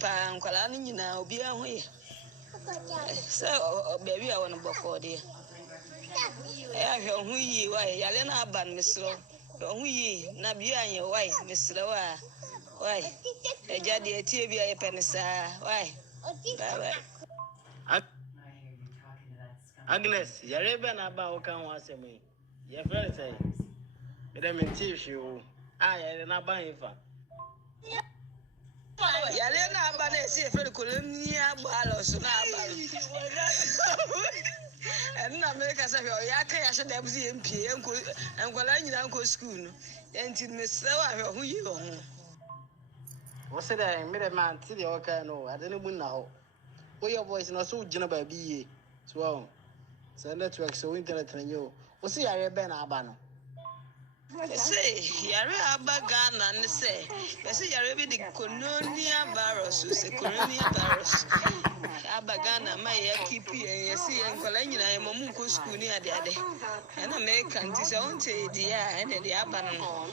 pa nkwala no nyina obi ahoye so baby I want boko de ahwe ho yi wa yale na aban mesro ho yi na bia anye wai mesro wa wai eja de tie bia ye penisa wai bye Agnes, yare be na ba o kan wa asemi. Ye friend say. Me dem nti hwe o. Yare na ba hefa. yale na aba na esi efere koloni agba so na aba na me ka say o ya ka ya hye da buzi empie enkwala nyina nko school no enti mesre wa hwe ho yi ho Wo se da me dem anti de o kan no ade ne bu na ho. Wo your voice no so gina ba bi ye. So network so internet na yo. Wo se yare be na aba no. Say, yare abaga na ne say. Say yare be the colonial virus, say colonial virus. Abaga na my keep here, see enkwala nyina e mamu ko school ni ade ade. Na me kan ti say on te dia and the aba no.